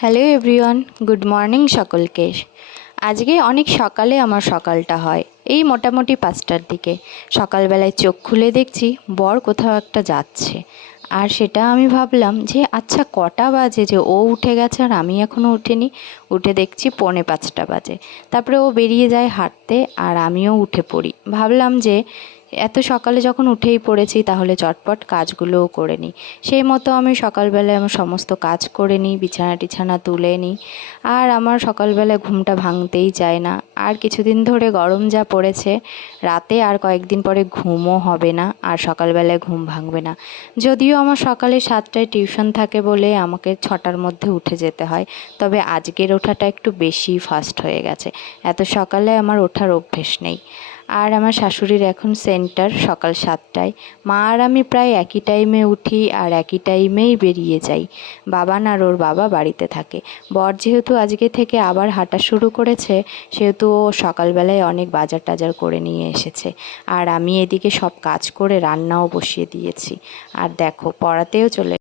Hello everyone, good morning সকলকে। আজকে অনেক সকালে আমার সকালটা হয়, এই মোটামুটি 5টার দিকে। সকালবেলায় চোখ খুলে দেখছি বর কোথাও একটা যাচ্ছে, আর সেটা আমি ভাবলাম যে আচ্ছা কটা বাজে যে ও উঠে গেছে আর আমি এখনও উঠিনি। উঠে দেখছি 4:45 বাজে। তারপরে ও বেরিয়ে যায় হাঁটতে আর আমিও উঠে পড়ি। ভাবলাম যে এত সকালে যখন উঠেই পড়েছি তাহলে চটপট কাজগুলোও করে নিই। সেই মতো আমি সকালবেলায় আমার সমস্ত কাজ করে নিই, বিছানা টিছানা তুলে নিই। আর আমার সকালবেলায় ঘুমটা ভাঙতেই চায় না। আর কিছুদিন ধরে গরম যা পড়েছে, রাতে আর কয়েকদিন পরে ঘুমও হবে না, আর সকালবেলায় ঘুম ভাঙবে না। যদিও আমার সকালে 7টায় টিউশন থাকে বলে আমাকে 6টার মধ্যে উঠে যেতে হয়, তবে আজকের ওঠাটা একটু বেশি ফাস্ট হয়ে গেছে। এত সকালে আমার ওঠার অভ্যেস নেই। আর আমার শাশুড়ির এখন সেন্টার সকাল 7টায়। মা আর আমি প্রায় একই টাইমে উঠি আর একই টাইমেই বেরিয়ে যাই। বাবান আর ওর বাবা বাড়িতে থাকে। বর যেহেতু আজকে থেকে আবার হাঁটা শুরু করেছে, সেহেতু ও সকালবেলায় অনেক বাজার টাজার করে নিয়ে এসেছে। আর আমি এদিকে সব কাজ করে রান্নাও বসিয়ে দিয়েছি। আর দেখো পড়াতেও চলে